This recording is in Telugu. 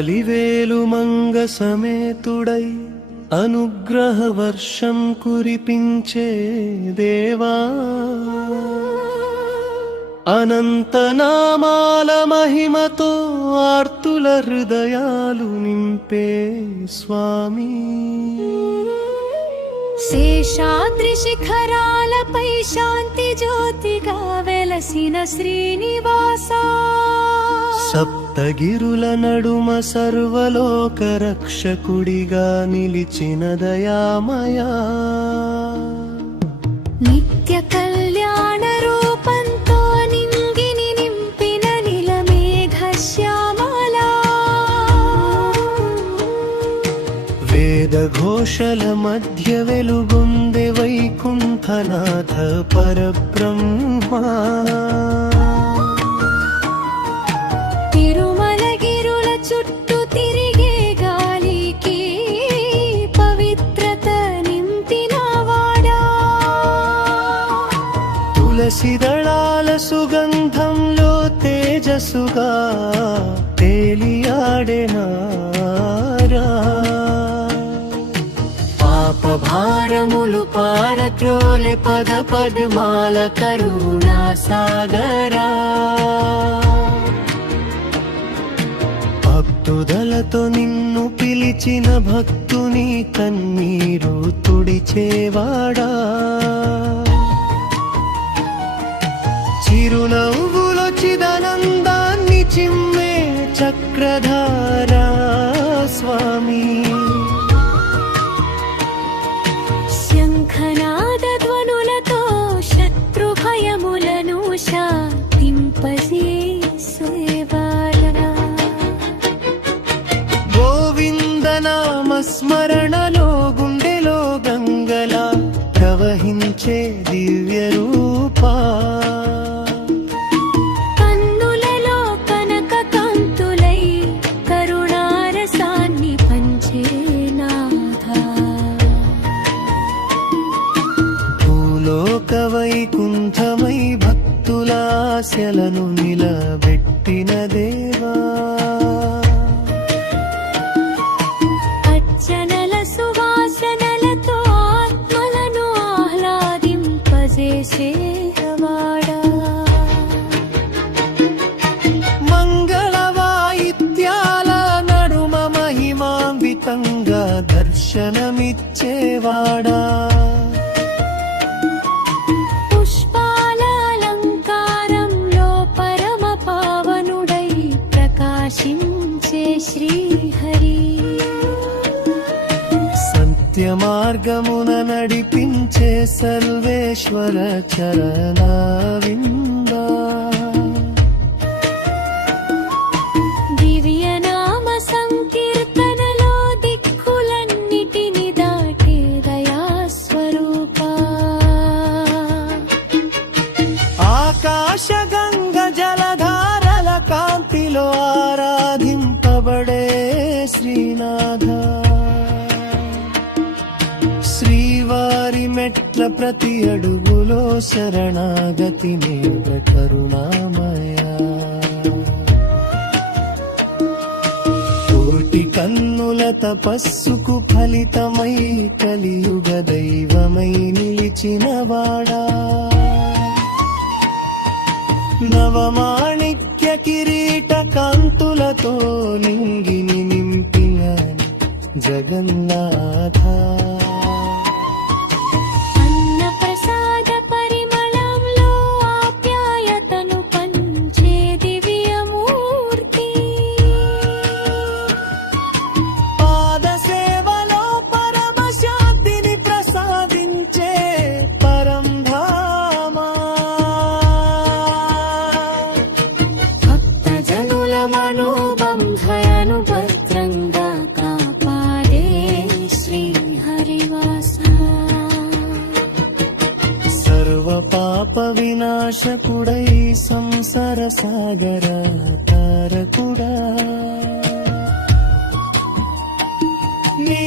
అలివేలు మంగ సమేతుడై అనుగ్రహ వర్షం కురిపించే దేవా, అనంతనామాల మహిమతో ఆర్తుల హృదయాలు నింపే స్వామి. శేషాద్రి శిఖరాలపై శాంతి జ్యోతిగా వెలసిన శ్రీనివాసా, సప్తగిరుల నడుమ సర్వలోక రక్షకుడిగా నిలిచిన దయామయా, నిత్య కళ్యాణ రూపంతో నింగిని నింపిన నీలమేఘ శ్యామలా, వేద ఘోషల మధ్య వెలుగొందే వైకుంఠనాథ పరబ్రహ్మా, తిరుమలగిరుల చుట్టూ తిరిగే గాలికి పవిత్రత నింపినవాడా, తులసి దళాల సుగంధంలో తేజస్సుగా తేలియాడెనారా, పాప భారములు పారత్రోలె పద పద్మాల కరుణా సాగరా, భక్తుదలతో నిన్ను పిలిచిన భక్తుని కన్నీరు తుడిచేవాడా, చిరునవ్వులో చిదానందాన్ని చిమ్మే చక్రధారా స్వామి, శంఖనాద ధ్వనులతో శత్రు భయములను శాంతింపజేసేవాడా, గోవింద నామ స్మరణలో గుండెలో గంగలా ప్రవహించే దివ్య రూపా, కన్నులలో కనక కాంతులై కరుణారసాన్ని పంచే నాథా, భూలోక వైకుంఠమై భక్తుల ఆశలను నిలబెట్టిన దేవా, అర్చనల సువాసనలతో ఆత్మలను ఆహ్లాదింపజేసేవాడా, మంగళ వాయిద్యాల నడుమ మహిమాన్వితంగా దర్శనమిచ్చేవాడా, పుష్పాల అలంకారంలో పరమ పావనుడై ప్రకాశించే శ్రీహరి, సత్య మార్గమున నడిపించే సర్వేశ్వర చరణావిందా, దివ్య నామ సంకీర్తనలో దిక్కులన్నిటిని దాటే దయాస్వరూపా, ఆకాశ గంగ జలధారల కాంతిలో ఆరాధింపబడే శ్రీనాథ, శ్రీవారి మెట్ల ప్రతి అడుగులో శరణాగతి నేత్ర కరుణామయా, కోటి కన్నుల తపస్సుకు ఫలితమై కలియుగ దైవమై నిలిచినవాడా, నవమాణిక్య కిరీట కాంతులతో లింగిని నింపిన జగన్నాథ, అన్న ప్రసాద పరిమళంలో ఆప్యాయతను పంచే దివ్యమూర్తి, పాద సేవలో పరమ శాంతిని ప్రసాదించే పరంధామా, భక్తజనుల మనోబంధయను భద్రంగా కాపాడే శ్రీహరివాసా, సర్వ పాప వినాశకుడై సంసార సాగర తారకుడా, నీ